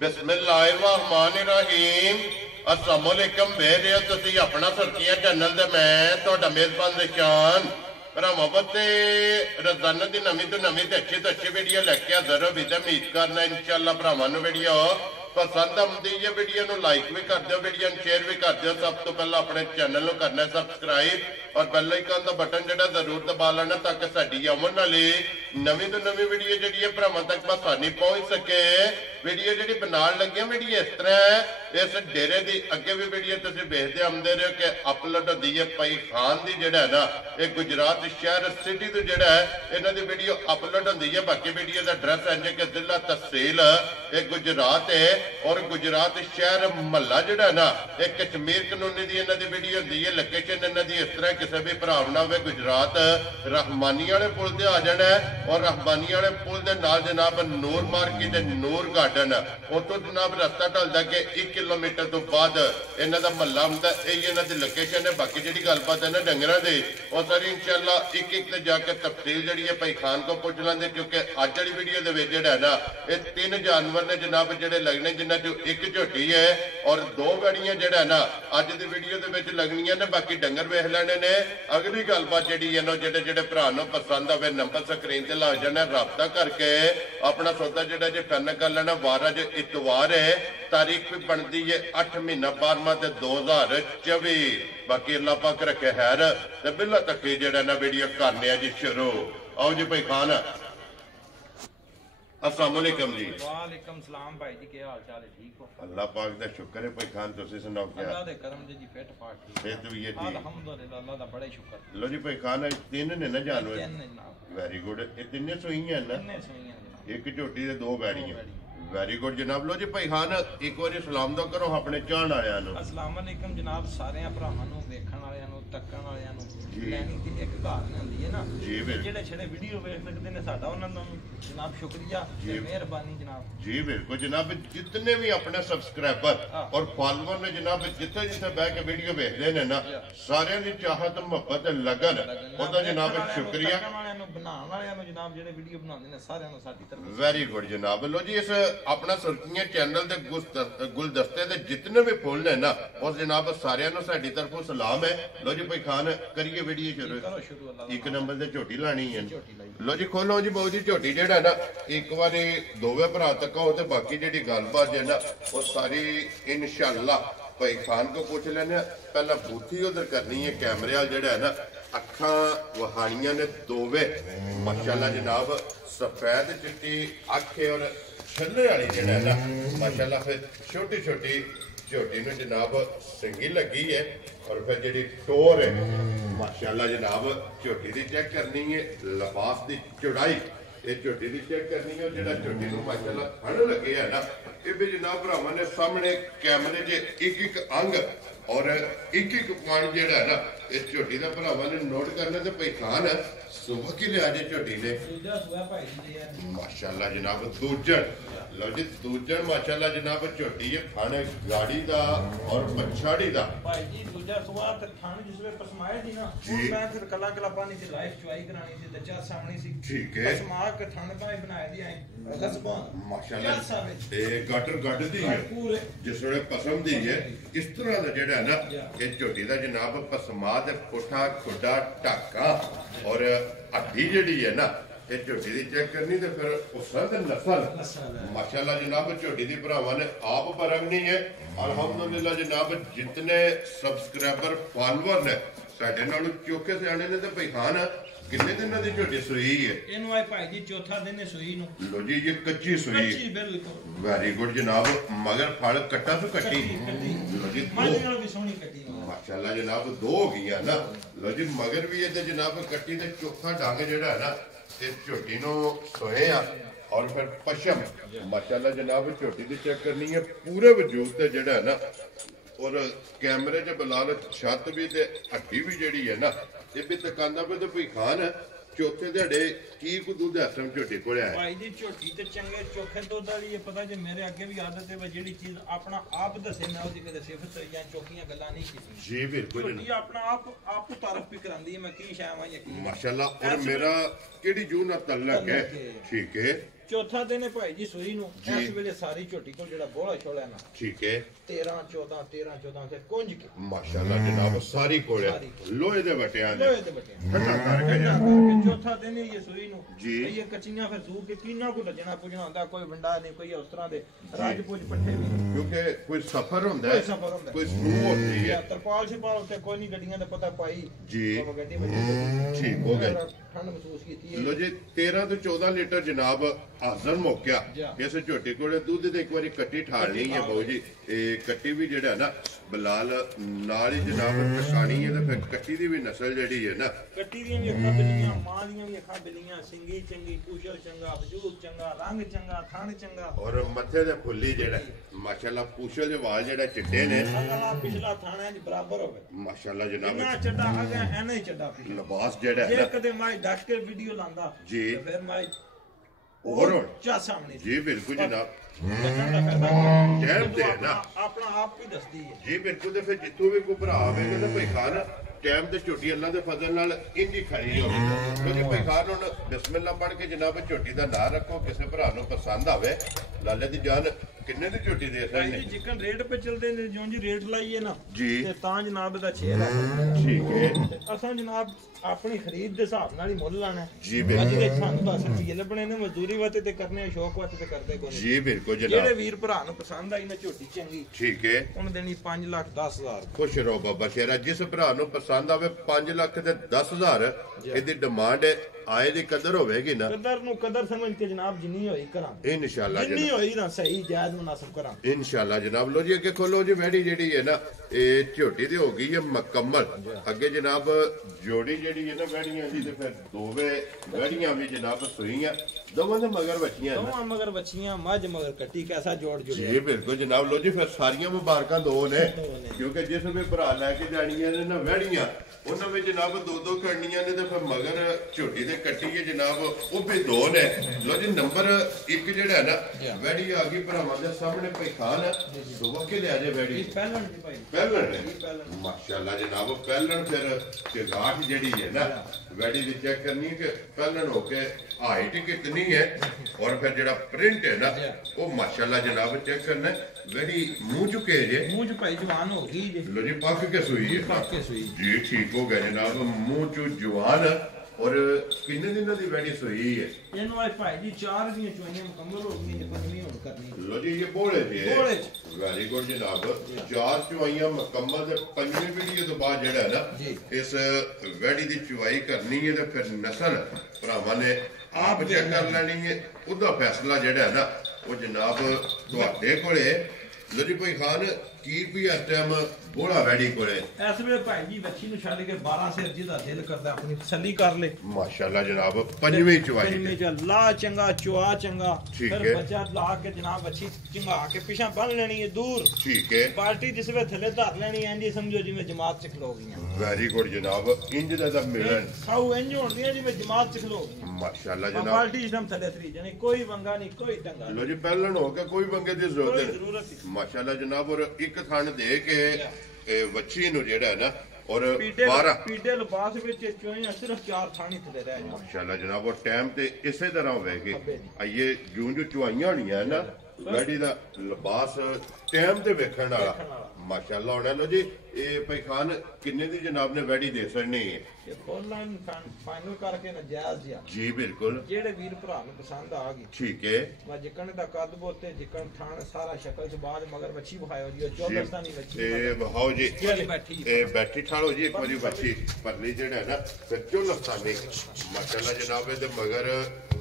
बिस्मिल्लाहिर्रहमानिर्रहीम। अस्सलाम वालेकुम। वेरे हो तुसी अपना सुर्खियां चैनल ते मैं तुहाडा मेजबान निशान भरावां ते रोजाना दी नवीं तो नवीं ते अच्छी वीडियो लैके हाज़र हो। विद उम्मीद करना इंशाअल्लाह भरावां नूं वीडियो पसंद आउंदी है। वीडियो नूं लाइक भी कर दिओ, वीडियो नूं शेयर भी कर दिओ। सब तो पहला अपने चैनल नूं करना सबसक्राइब और बेल आइकन दा बटन जिहड़ा जरूर दबा लेना ताकि साडी आउण वाली नवीं तो नवीं वीडियो जिहड़ी है भरावां तक आसानी पहुंच सके। वीडियो जिहड़ी बनाउण लगे वीडियो इस तरह है, इस डेरे की अगे भी वीडियो तुसीं वेखदे आउंदे रहो कि अपलोड होंदी है। भाई खान दी जिहड़ा है ना ये गुजरात शहर सिटी तो जिहड़ा है इन्हां दी वीडियो अपलोड होंदी है। बाकी वीडियो का एड्रैस इंज कि जिला तहसील ये गुजरात है और गुजरात शहर महला जिहड़ा है ना एक कश्मीर कानूनी की इन्हां दी वीडियो होंदी है। लोकेशन इन्हां दी इस तरह किसी भी भरा ना हो गुजरात रहमानी वाले पुल से आ जाना है और रहमानी वाले पुल के नाल जनाब नूर मार्केट नूर गार्डन उतों जनाब रस्ता ढलता कि 1 किलोमीटर तो बाद इन्हां दा महला हुंदा। यही इन्हां दी लोकेशन है। बाकी जिहड़ी गलबात है ना डंगरां दी वो सारी इंशाअल्लाह एक एक ते जाके तफसील जिहड़ी है भाई खान को पुछ लेंगे, क्योंकि अज वाली वीडियो दे विच जिहड़ा है ना ये 3 जानवर ने जनाब जिहड़े लगने, जिन्हां चों एक झोटी है और 2 गाड़ियां जिहड़ा है ना अज दी वीडियो दे विच लगनियां ने। बाकी डंगर वेख लेने ने। अगली गलबात जिहड़ी है ना जिहड़े जिहड़े भरा नूं पसंद आवे नंबर स्क्रीन ते ला जाना, राबता करके अपना सौदा जिहड़ा जे फाइनल कर लेना। वार अज इतवार है, तारीख भी बनती है 8 महीना 12वां 2024। बाकी अल्लाह पाक रखे खैर ते बिल्ला तक जिहड़ा ना वीडियो करने जी शुरू। आओ जी भाई खान, अस्सलाम वालेकुम जी। वालेकुम सलाम भाई जी, क्या हाल चाल है? ठीक हो? अल्लाह पाक दा शुक्र है। भाई खान तुसी सुनाओ क्या? अल्लाह दे करम जी फिट फाट ठीक सेहत भी है? अल्हम्दुलिल्लाह, अल्लाह दा बड़ा ही शुक्र। लो जी भाई खान 3 ने ना जानवर? Very good. ये 3 सुईयां ना? एक झोटी ते 2 गाड़ियां। वेरी गुड जनाब। लो जी भाई खान एक बार सलाम दो करो अपने चाहण वालियां नूं। अस्सलाम वालेकुम जनाब, सारे भरावां नूं देखण वालियां नूं तक्कण वालियां नूं। लैनी दी एक कहानी हुंदी है ना जी, जेड़े छड़े वीडियो वेख सकदे ने, साडा उन्हां दा जनाब शुक्रिया ते मेहरबानी जनाब जी। बिल्कुल जनाब, जितने भी अपने सब्सक्राइबर और फॉलोअर ने जनाब जिथे जिथे बह के वीडियो देखते हैं ना सारे की चाहत मुहब्बत लगन ओदा जनाब शुक्रिया। वेरी गुड जनाब। लो जी इस अपना सुर्खियां चैनल के गुलदस्ते के जितने भी फुल ने ना और जनाब सारियां नूं साडी तरफों सलाम है। लो जी भाई खान करिए वीडियो शुरू। 1 नंबर से झोटी लानी है। लो जी खोलो जी बहुत जी झोटी जेड़ा ना एक बार दोवे भरा तक हो तो बाकी जी गलबात है ना वो सारी इंशाअल्लाह भाई खान को पूछ लेने। पहला बूथी उधर करनी है कैमरे वाल जेड़ा है ना अखा वहानियां ने दोवे माशाअल्लाह जनाब सफेद चिट्टी अख और छल्ले वाली जेड़ा है ना माशाअल्लाह। फिर छोटी छोटी झोटी में जनाब सिंगी लगी है और फिर जी टोर है माशाअल्लाह जनाब। झोटी की चेक करनी है, लिबास की चौड़ाई ये झोटी की चेक करनी है। जो झोटी को माशाअल्लाह थड़ लगे है ना ये भी जनाब भरावां ने सामने कैमरे च एक एक अंग और एक एक पॉइंट जो है ना इस झोटी का भरावां ने नोट करना। तो भाई खान सुबह की लिया जे झोटी ने माशाअल्लाह जनाब दूजन। लो जी दूजन माशाअल्लाह जनाब झोटी है खान गाड़ी दा और पछाड़ी दा भाई जी दूजा सुबह तक खान जिसले पसमाए थी ना मैं फिर कला कला पानी दी लाइफ चुआई करानी थी ते चा सामने सी। ठीक है पसमा के थाने पाए बनाए दी आई गजबान माशाअल्लाह ए गाटर गड दी है पूरे जिसले पसम दी है। इस तरह दा जेड़ा है ना ये झोटी दा जनाब पसमा दे पुठा खुडा टाका और हड्डी जिहड़ी है ना ये झोटी की चेक करनी तो फिर उसद नस्ल माशाअल्लाह जनाब झोटी की भरावां ने आप बरगनी है। अल्हम्दुलिल्लाह जनाब जितने सब्सक्राइबर फॉलोअर ने साडे नालों चौके से आने ने तो भाई खान कितने दिन की झोटी सूई है? इनू आई भाई जी चौथा दिन है सूई नु। लो जी ये कच्ची सूई है। बिल्कुल वेरी गुड जनाब। मगर फल कट्टा तो कट्टी माशाअल्लाह जनाब 2 हो गई ना। लो जी मगर भी है जनाब कट्टी ते चौथा डंग जेड़ा है ना इस झोटी नूं सोए आ और फिर पशम माशाअल्लाह जनाब झोटी की चेक करनी है पूरे वजूद से जेड़ा है ना और कैमरे च बिलाल छत भी ते हड्डी भी जेड़ी है ना ये भी तकांदा पे तो कोई खान चौथे दिहाड़े की को दूध आसम झोटी कोल है भाई जी। झोटी ते चंगे चोखे दूध वाली है। पता जे मेरे आगे भी आदत है जेड़ी चीज अपना आप दसे मैं ओदी कदे सिफत या चौकियां गल्लां नहीं कीती जी। बिल्कुल ये अपना आप तारीफ भी करांदी है मैं की शायद यकीन माशाअल्लाह। और मेरा केड़ी जू ना तल्लक है ठीक है चौथा दिन है भाई जी सूई नु इस वेले सारी झोटी को जेड़ा बोला छोला ना ठीक है 13 14 से कुंज के माशाल्लाह जनाब सारी कोड़े लोहे दे बटियां ने ठंडा करके चौथा दिन है ये सूई नु ये कच्चियां फिर सूख के किना को जना पुजना होंदा कोई वंडा नहीं कोई उस तरह दे राजपूत पट्ठे भी क्योंकि कोई सफर होंदा है कोई स्नो होती है तरपाल से पाल ते कोई नहीं गड्डियां दा पता पाई जी गड्डी में ठीक हो गया ठंड महसूस की लो जी 13 ਤੋਂ 14 ਲੀਟਰ ਜਨਾਬ ਹਾਜ਼ਰ ਮੁੱਕਿਆ ਇਸ ਝੋਟੀ ਕੋਲੇ ਦੁੱਧ ਤੇ ਇੱਕ ਵਾਰੀ ਕੱਟੀ ਠਾਲਣੀ ਹੈ ਬਾਊ ਜੀ ਇਹ ਕੱਟੀ ਵੀ ਜਿਹੜਾ ਨਾ ਬਲਾਲ ਨਾਲ ਹੀ ਜਨਾਬ ਟਿਕਾਣੀ ਹੈ ਤੇ ਫਿਰ ਕੱਟੀ ਦੀ ਵੀ ਨਸਲ ਜਿਹੜੀ ਹੈ ਨਾ ਕੱਟੀ ਦੀਆਂ ਵੀ ਅੱਖਾਂ ਬਿੱਲੀਆਂ ਮਾਂ ਦੀਆਂ ਵੀ ਅੱਖਾਂ ਬਿੱਲੀਆਂ ਸਿੰਗੀ ਚੰਗੀ ਪੂਛਲ ਚੰਗਾ ਵਜੂਦ ਚੰਗਾ ਰੰਗ ਚੰਗਾ ਥਣ ਚੰਗਾ ਔਰ ਮੱਥੇ ਦੇ ਫੁੱਲੀ ਜਿਹੜਾ ਮਾਸ਼ਾਅੱਲਾ ਪੂਛਲ ਦੇ ਵਾਲ ਜਿਹੜਾ ਚਿੱਟੇ ਨੇ ਅਗਲਾ ਪਿਛਲਾ ਥਾਣਾ ਜੀ ਬਰਾਬਰ ਹੋਵੇ ਮਾਸ਼ਾਅੱਲਾ ਜਨਾਬ ਨਾ ਚੱਡਾ ਹੈਗਾ ਐਨਾ ਹੀ ਚੱਡਾ ਪਿਛਲਾ ਲਿਬਾਸ ਜਿਹੜਾ ਹੈ ਜੇ ਕਦੇ ਮੈਂ ਡੱਕ ਕੇ ਵੀਡੀਓ ਲਾਂਦਾ ਜੀ ਫਿਰ ਮੈਂ और चा सामने जी बिल्कुल जनाब अपना आप ही दसदी है जी बिल्कुल तो फिर जितों भी कोई भरा आवेगा तो भाई खान टाइम ते झोटी अल्लाह दे फजल नाल इंजी खड़ी होवे क्योंकि भाई खान हुन बिस्मिल्लाह पढ़ के जनाब झोटी दा नाम रखो किसी भरा नु पसंद आवे लाले दी जान किन्ने दी झोटी दे सकदे जी जिकन रेट पे चलदे ने जो जी रेट लाइए ना जी ते तां जनाब दा 6 लाख ठीक है असां जनाब अपनी खरीद दे हिसाब नाल ही मुੱਲ लाना जी बिल्कुल ਸਾਨੂੰ 10 ਰੁਪਏ ਲੱਭਣੇ ਨੇ ਮਜ਼ਦੂਰੀ ਵਾਤੇ ਤੇ ਕਰਨੇ ਸ਼ੌਕ ਵਾਤੇ ਤੇ ਕਰਦੇ ਕੋਈ जी बिल्कुल जनाब ਜਿਹੜੇ ਵੀਰ ਭਰਾ ਨੂੰ ਪਸੰਦ ਆਈ ਨਾ ਝੋਟੀ ਚੰਗੀ ठीक है ਉਹਨੂੰ ਦੇਣੀ 5,10,000 खुश रहो बाबा शेरा जिस भरा नु पसंद आवे 5 ਲੱਖ ਤੇ 10,000 ਇਹਦੀ ਡਿਮਾਂਡ ਆਏ ਦੀ ਕਦਰ ਹੋਵੇਗੀ ਨਾ ਕਦਰ ਨੂੰ ਕਦਰ ਸਮਝ ਕੇ ਜਨਾਬ ਜਿੰਨੀ ਹੋਈ ਕਰਾਂ ਇਨਸ਼ਾਅੱਲਾ ਜਿੰਨੀ ਹੋਈ ਨਾ ਸਹੀ ਜਾਇਜ਼ ਮੁਨਾਸਬ ਕਰਾਂ ਇਨਸ਼ਾਅੱਲਾ ਜਨਾਬ ਲੋ ਜੀ ਅੱਗੇ ਖੋਲੋ ਜੀ ਵੈੜੀ ਜਿਹੜੀ ਹੈ ਨਾ ਇਹ ਝੋਟੀ ਦੀ ਹੋ ਗਈ ਹੈ ਮੁਕੰਮਲ ਅੱਗੇ ਜਨਾਬ ਜੋੜੀ ਜਿਹੜੀ ਹੈ ਨਾ ਵੈੜੀਆਂ ਦੀ ਤੇ ਫਿਰ ਦੋਵੇਂ ਵੈੜੀਆਂ ਵੀ ਜਨਾਬ ਸੂਈਆਂ ਦੋਵਾਂ ਦੇ ਮਗਰ ਬੱਚੀਆਂ ਨੇ ਦੋਵਾਂ ਮਗਰ ਬੱਚੀਆਂ ਮੱਝ ਮਗਰ ਕੱਟੀ ਕੈਸਾ ਜੋੜ ਜੁੜਿਆ ਜੀ ਬਿਲਕੁਲ ਜਨਾਬ ਲੋ ਜੀ ਫਿਰ ਸਾਰੀਆਂ ਮੁਬਾਰਕਾਂ ਦੋ ਨੇ ਕਿਉਂਕਿ ਜਿਸ ਵੀ ਭਰਾ ਲੈ ਕੇ ਜਾਣੀਆਂ ਨੇ ਨਾ ਵੈੜੀਆਂ ਉਹਨਾਂ ਵਿੱਚ ਜਨਾਬ ਦੋ ਕਰਨੀਆਂ ਨੇ ਤੇ ਫਿਰ ਮਗਰ ਝੋਟੀ ਦੇ ਕੱਟੀ ਹੈ ਜਨਾਬ ਉਹ ਵੀ ਦੋ ਨੇ ਲੋ ਜੀ ਨੰਬਰ 1 ਜਿਹੜਾ ਨਾ ਵੈੜੀ ਆ ਗਈ ਭਰਾਵਾਂ ਦੇ ਸਾਹਮਣੇ ਭਾਈ ਖਾਨ ਦੋ ਕੇ ਲਿਆ ਜੇ ਵੈੜੀ ਪਹਿਲਣ ਜੀ ਭਾਈ ਪਹਿਲਣ ਮਾਸ਼ਾਅੱਲਾ ਜਨਾਬ ਪਹਿਲਣ ਫਿਰ ਚਗਾਟ ਜਿਹੜੀ ਹੈ ਨਾ ਵੈੜੀ ਦੀ ਚੈੱਕ ਕਰਨੀ ਕਿ ਪਹਿਲਣ ਹੋ ਕੇ ਹਾਈਟ ਕਿਤਨੀ है और फिर जरा प्रिंट है ना वो माशाल्लाह जनाब चेक करना वैड़ी मुंह चुके जे मुंह भाई जवान हो गई जी लो जी पक के सुई है पक के सुई जी ठीक हो गया जनाब मुंह चु जवान और कितने दिन दी वैड़ी सुई है ਇਹਨੂੰ ਆਏ ਭਾਈ ਜੀ 4 ਦੀਆਂ ਚੁਆਈਆਂ ਮੁਕੰਮਲ ਹੋ ਗਈਆਂ ਤੇ 5ਵੀਂ ਹੁਣ ਕਰਨੀ लो जी ये बोले जी वेरी गुड जनाब 4 चुआइयां मुकम्मल ते 5वीं वीडियो तो बाद जेड़ा है ना इस वैड़ी दी चुआई करनी है ते फिर नस्ल भरावां ने आप चेक कर लेनी है ਉਹਦਾ फैसला जेड़ा है ना वो जनाब ਤੁਹਾਡੇ ਕੋਲੇ लो जी भाई खान की भी इस टाइम बोला वैड़ी कोले इस वे भाई जी बच्ची नु छड़ के 12 से जिदा दिल करदा अपनी तसल्ली कर ले माशाल्लाह जनाब 5वीं चुआई 5वीं च ला चंगा चुआ चंगा फिर बच्चा ला के जनाब बच्ची चिंगा के पीछे बन लेनी है दूर ठीक है पार्टी जिस वे थले धर लेनी है इंज समझो जिवें जमात च खलो गईयां वेरी गुड जनाब इंज दा मिलन खाऊ इंज होंदियां जिवें जमात च खलो माशाल्लाह जनाब पार्टी जिसम थले थरी जाने कोई वंगा नहीं कोई डंगा लो जी पहलन हो के कोई वंगे दी जरूरत नहीं माशाल्लाह जनाब और एक थान दे के वच्छी नु जेड़ा है ना और 12 पीडे लिबास विच चोइयां सिर्फ 4 थानी थले रह जान माशाल्लाह जनाब और टाइम ते इसे तरह होवेगी ये जूं जो चुआइयां होणियां ना वैड़ी दा लिबास टाइम ते वेखण वाला माशाल्लाह होना लो जी ये भाई खान किन्ने दी जनाब ने वैड़ी दे सकनी है ये ऑनलाइन फाइनल करके ना जायज या जी बिल्कुल जेड़े वीर भरा नु पसंद आ गई ठीक है मैं जिकन दा कद बोते जिकन थान सारा शक्ल से बाद मगर बच्ची बहायो जी 24 तानी बच्ची ए बहाओ जी बैठी ए बैठी ठाड़ो जी एक बारी बच्ची परली जेड़ा है ना फिर 24 तानी माशाल्लाह जनाब दे मगर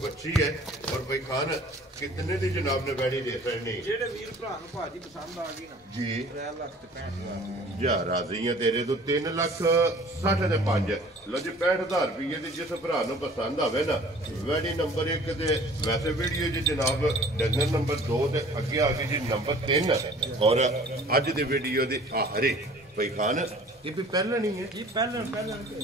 बच्ची है और भाई खान कितने दी जनाब ने वैड़ी दे सकनी जेड़े वीर भरा नु भाजी पसंद आ गई ना जी 3 लाख ते 65 जा राजी है तेरे तो 3 लाख 60 ते 5 लो जी 65,000 रुपये दी जिस भरा नु पसंद आवे ना वैडी नंबर 1 ते वैसे वीडियो जी जनाब डंगर नंबर 2 ते अगे आ गई जी नंबर 3 और अज दी वीडियो दी आखिरी भाई खान ਇਹ ਵੀ ਪਹਿਲਾਂ ਨਹੀਂ ਹੈ ਜੀ ਪਹਿਲਾਂ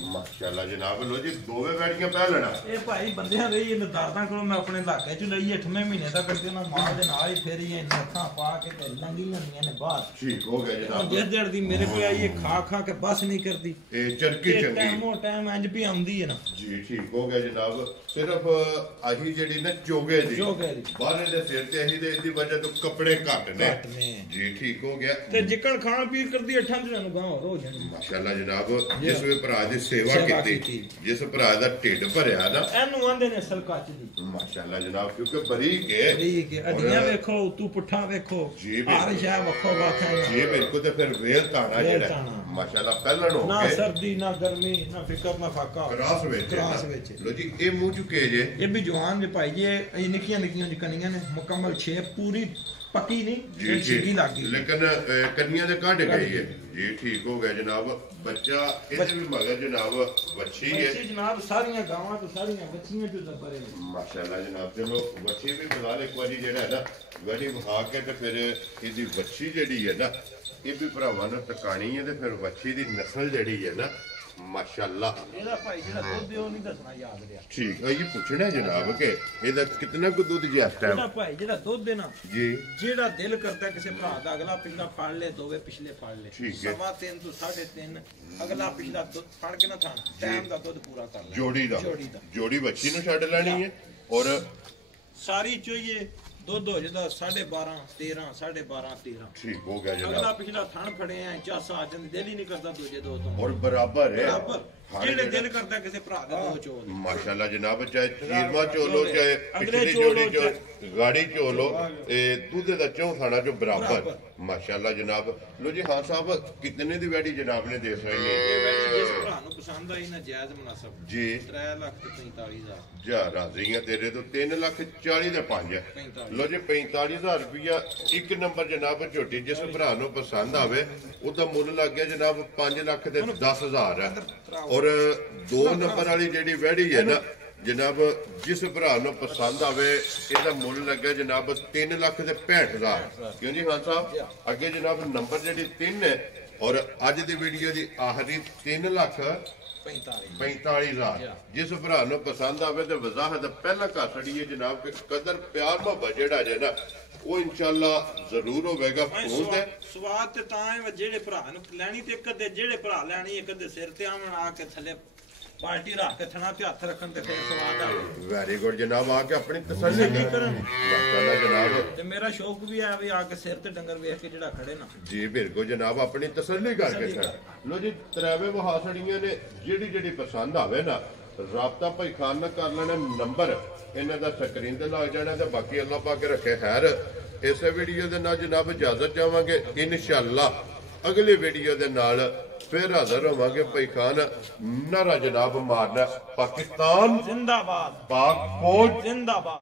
ਮਾਸ਼ਾਅੱਲਾ ਜਨਾਬ ਲੋ ਜੀ ਦੋਵੇਂ ਬੈੜੀਆਂ ਪਹਿਲਣਾ ਇਹ ਭਾਈ ਬੰਦਿਆਂ ਰਹੀ ਇਹ ਨਦਾਰਦਾਂ ਕੋਲੋਂ ਮੈਂ ਆਪਣੇ ਇਲਾਕੇ ਚ ਲਈ 8ਵੇਂ ਮਹੀਨੇ ਦਾ ਕਰਕੇ ਨਾ ਮਾਲ ਦੇ ਨਾਲ ਹੀ ਫੇਰੀ ਇਹ ਅੱਖਾਂ ਪਾ ਕੇ ਤੇ ਲੰਗੀ ਲੰਗੀਆਂ ਨੇ ਬਾਹਰ ਠੀਕ ਹੋ ਗਿਆ ਜਨਾਬ ਜੇੜ ਦੀ ਮੇਰੇ ਕੋਲ ਆਈ ਇਹ ਖਾ ਕੇ ਬਸ ਨਹੀਂ ਕਰਦੀ ਇਹ ਚਰਕੀ ਚੰਗੀ ਟਾਈਮ ਇੰਜ ਵੀ ਆਉਂਦੀ ਹੈ ਨਾ ਜੀ ਠੀਕ ਹੋ ਗਿਆ ਜਨਾਬ ਸਿਰਫ ਆਹੀ ਜਿਹੜੀ ਨਾ ਚੋਗੇ ਦੀ ਬਾਹਰ ਦੇ ਸਿਰ ਤੇ ਆਹੀ ਦੇ ਇਹਦੀ ਵਜ੍ਹਾ ਤੋਂ ਕੱਪੜੇ ਘੱਟ ਨੇ ਜੀ ਠੀਕ ਹੋ ਗਿਆ ਤੇ ਜਿੱਕਣ ਖਾਣ ਪੀਣ ਕਰਦੀ 8 ਦਿਨਾਂ ਨੂੰ ਗਾਂ ਹੋ ਜਾਣੀ ਮਾਸ਼ਾਅੱਲਾ ਜਨਾਬ ਜਿਸ ਵੇ ਭਰਾ ਦੀ ਸੇਵਾ ਕੀਤੀ ਜਿਸ ਭਰਾ ਦਾ ਢਿੱਡ ਭਰਿਆ ਨਾ ਇਹਨੂੰ ਆਂਦੇ ਨੇ ਸਲਕੱਚ ਦੀ ਮਾਸ਼ਾਅੱਲਾ ਜਨਾਬ ਕਿਉਂਕਿ ਬਰੀਕ ਹੈ ਅੱਡੀਆਂ ਵੇਖੋ ਤੂੰ ਪੁੱਠਾ ਵੇਖੋ ਹਰ ਸ਼ੈ ਵੱਖੋ ਵੱਖਾ ਜੀ ਬਿਲਕੁਲ ਤੇ ਫਿਰ ਵੇਲ ਤਾਣਾ ਜਿਹੜਾ ਮਾਸ਼ਾਅੱਲਾ ਪਹਿਲਣ ਹੋ ਨਾ ਸਰਦੀ ਨਾ ਗਰਮੀ ਨਾ ਫਿਕਰ ਨਾ ਫਾਕਾ ਕਰਾਸ ਵਿੱਚ ਲੋ ਜੀ ਇਹ ਮੂੰਹ ਚੁੱਕੇ ਜੇ ਇਹ ਵੀ ਜਵਾਨ ਦੇ ਭਾਈ ਜੀ ਇਹ ਨਿੱਕੀਆਂ ਜੀ ਕਨੀਆਂ ਨੇ ਮੁਕੰਮਲ ਸ਼ੇਪ ਪੂਰੀ ਪੱਕੀ ਨਹੀਂ ਛਿੱਗੀ ਲੱਗ ਗਈ ਲੇਕਿਨ ਕੰਨੀਆਂ ਦੇ ਕਾਢ ਗਈ ਹੈ ਜੀ ਠੀਕ ਹੋ ਗਿਆ ਜਨਾਬ ਬੱਚਾ ਇਹਦੇ ਵੀ ਮਗਰ ਜਨਾਬ ਵੱਛੀ ਹੈ ਜਨਾਬ ਸਾਰੀਆਂ ਗਾਵਾਂ ਤੇ ਸਾਰੀਆਂ ਵੱਛੀਆਂ ਜੋ ਜ਼ਬਰ ਹੈ ਮਾਸ਼ਾਅੱਲਾ ਜਨਾਬ ਚਲੋ ਵੱਛੀ ਵੀ ਬੁਲਾ ਲੈ ਇੱਕ ਵਾਰੀ ਜਿਹੜਾ ਹੈ ਨਾ ਵੜੀ ਵਹਾ ਕੇ ਤੇ ਫਿਰ ਇਹਦੀ ਵੱਛੀ ਜਿਹੜੀ ਹੈ ਨਾ ਇਹ ਵੀ ਭਰਾਵਾਂ ਨੂੰ ਟਿਕਾਣੀ ਹੈ ਤੇ ਫਿਰ ਵੱਛੀ ਦੀ ਨਸਲ ਜਿਹੜੀ ਹੈ ਨਾ ਮਾਸ਼ਾਅੱਲਾ ਇਹਦਾ ਭਾਈ ਜਿਹੜਾ ਦੁੱਧ ਉਹ ਨਹੀਂ ਦੱਸਣਾ ਯਾਦ ਰਿਹਾ ਠੀਕ ਹੈ ਇਹ ਪੁੱਛਣਾ ਜਨਾਬ ਕਿ ਇਹਦਾ ਕਿੰਨਾ ਕੁ ਦੁੱਧ ਜੀ ਇਸ ਟਾਈਮ ਇਹਦਾ ਭਾਈ ਜਿਹੜਾ ਦੁੱਧ ਹੈ ਨਾ ਜੀ ਜਿਹੜਾ ਦਿਲ ਕਰਦਾ ਕਿਸੇ ਭਰਾ ਦਾ ਅਗਲਾ ਪਿਛਲਾ ਫੜ ਲੈ ਦੋਵੇਂ ਪਿਛਲੇ ਫੜ ਲੈ 3.5 ਤੋਂ 3.5 ਅਗਲਾ ਪਿਛਲਾ ਦੁੱਧ ਫੜ ਕੇ ਨਾ ਥਾਂ ਟਾਈਮ ਦਾ ਦੁੱਧ ਪੂਰਾ ਕਰ ਲੈ ਜੋੜੀ ਬੱਚੀ ਨੂੰ ਛੱਡ ਲੈਣੀ ਹੈ ਔਰ ਸਾਰੀ ਚੋਈਏ ਦੁੱਧ ਹੋ ਜਾਂਦਾ 12.5 13 12.5 13 ਠੀਕ ਹੋ ਗਿਆ ਜਨਾਬ ਅਗਲਾ ਪਿਛਲਾ ਥਣ ਫੜੇ ਆ ਚਾਸਾ ਆ ਜਾਂਦੇ ਦਿਲ ਹੀ ਨਹੀਂ ਕਰਦਾ ਦੂਜੇ ਦੋ ਤੋਂ ਔਰ ਬਰਾਬਰ ਹੈ ਜਿਹੜੇ ਦਿਲ ਕਰਦਾ ਕਿਸੇ ਭਰਾ ਦੇ ਦੋ ਚੋਲ ਮਾਸ਼ਾਅੱਲਾ ਜਨਾਬ ਚਾਹੇ ਚੀਰਵਾ ਚੋਲੋ ਚਾਹੇ ਪਿਛਲੀ ਜੋੜੀ ਚੋ ਗਾੜੀ ਚੋਲੋ ਇਹ ਦੁੱਧ ਦਾ ਚੌਂ ਖਾਣਾ ਜੋ ਬਰਾਬਰ ਮਾਸ਼ਾਅੱਲਾ ਜਨਾਬ ਲੋ ਜੀ ਹਾਂ ਸਾਹਿਬ ਕਿਤਨੇ ਦੀ ਵੈਡੀ ਜਨਾਬ ਨੇ ਦੇ ਸਹੀ ਨੇ ਜਿਸ ਭਰਾ ਨੂੰ ਪਸੰਦ ਆਈ ਨਾ ਜਾਇਜ਼ ਮੁਨਾਸਬ ਜੀ 3,45,000 ਜਾ ਰਾਜ਼ੀਆਂ ਤੇਰੇ ਤੋਂ 3,40,000 ਦੇ 5 ਹੈ ਲੋ ਜੀ 45,000 ਰੁਪਇਆ ਇੱਕ ਨੰਬਰ ਜਨਾਬ ਝੋਟੀ ਜਿਸ ਭਰਾ ਨੂੰ ਪਸੰਦ ਆਵੇ ਉਹਦਾ ਮੁੱਲ ਲੱਗ ਗਿਆ ਜਨਾਬ 5 ਲੱਖ ਤੇ 10,000 ਹੈ ਔਰ 2 ਨੰਬਰ ਵਾਲੀ ਜਿਹੜੀ ਵੈੜੀ ਹੈ ਨਾ ਜਨਾਬ ਜਿਸ ਭਰਾ ਨੂੰ ਪਸੰਦ ਆਵੇ ਇਹਦਾ ਮੁੱਲ ਲੱਗਾ ਜਨਾਬ 3 ਲੱਖ ਤੇ 65,000 ਕਿਉਂ ਜੀ ਹਾਂ ਸਾਹਿਬ ਅੱਗੇ ਜਨਾਬ ਨੰਬਰ ਜਿਹੜੀ 3 ਹੈ ਔਰ ਅੱਜ ਦੀ ਵੀਡੀਓ ਦੀ ਆਖਰੀ 3 ਲੱਖ 45,000 ਜਿਸ ਭਰਾ ਨੂੰ ਪਸੰਦ ਆਵੇ ਤੇ ਵਜ਼ਾਹਤ ਪਹਿਲਾਂ ਕਰ ਛੜੀਏ ਜਨਾਬ ਕਿ ਕਦਰ ਪਿਆਰ ਮੁਹੱਬਤ ਜਿਹੜਾ ਜੇ ਨਾ ਉਹ ਇਨਸ਼ਾਅੱਲਾ ਜ਼ਰੂਰ ਹੋਵੇਗਾ ਫੋਨ ਤੇ ਸਵਾਦ ਤੇ ਤਾਂ ਹੈ ਜਿਹੜੇ ਭਰਾ ਨੂੰ ਲੈਣੀ ਤੇ ਇੱਕ ਦੇ ਜਿਹੜੇ ਭਰਾ ਲੈਣੀ ਇੱਕ ਦੇ ਸਿਰ ਤੇ ਆਵਣ ਆ ਕੇ ਥੱਲੇ ਪਾਰਟੀ ਰੱਖ ਕੇ ਥਣਾ ਤੇ ਹੱਥ ਰੱਖਣ ਤੇ ਫਿਰ ਸਵਾਦ ਆਵੇ ਵੈਰੀ ਗੁੱਡ ਜਨਾਬ ਆ ਕੇ ਆਪਣੀ ਤਸੱਲੀ ਕਰਨ ਮਾਸ਼ਾਅੱਲਾ ਜਨਾਬ ਤੇ ਮੇਰਾ ਸ਼ੌਕ ਵੀ ਹੈ ਵੀ ਆ ਕੇ ਸਿਰ ਤੇ ਡੰਗਰ ਵੇਖ ਕੇ ਜਿਹੜਾ ਖੜੇ ਨਾ ਜੀ ਬਿਲਕੁਲ ਜਨਾਬ ਆਪਣੀ ਤਸੱਲੀ ਕਰਕੇ ਲੋ ਜੀ ਤਰਾਵੇ ਵਹਾਸੜੀਆਂ ਨੇ ਜਿਹੜੀ ਪਸੰਦ ਆਵੇ ਨਾ ਰਾਬਤਾ ਭਾਈ ਖਾਨ ਨਾਲ ਕਰ ਲੈਣਾ ਨੰਬਰ ਇਹਨਾਂ ਦਾ ਸਕਰੀਨ ਤੇ ਲੱਗ ਜਾਣਾ ਤੇ ਬਾਕੀ ਅੱਲਾਹ ਪਾਕ ਰੱਖੇ ਖੈਰ ਇਸੇ ਵੀਡੀਓ ਦੇ ਨਾਲ ਜਨਾਬ ਇਜਾਜ਼ਤ ਚਾਹਾਂਗੇ ਇਨਸ਼ਾਅੱਲਾ ਅਗਲੀ ਵੀਡੀਓ ਦੇ ਨਾਲ ਫਿਰ ਹਾਜ਼ਰ ਹੋਵਾਂਗੇ ਭਾਈ ਖਾਨ ਨਾਰਾ ਜਨਾਬ ਮਾਰਨਾ ਪਾਕਿਸਤਾਨ ਜ਼ਿੰਦਾਬਾਦ ਪਾਕ ਫੌਜ ਜ਼ਿੰਦਾਬਾਦ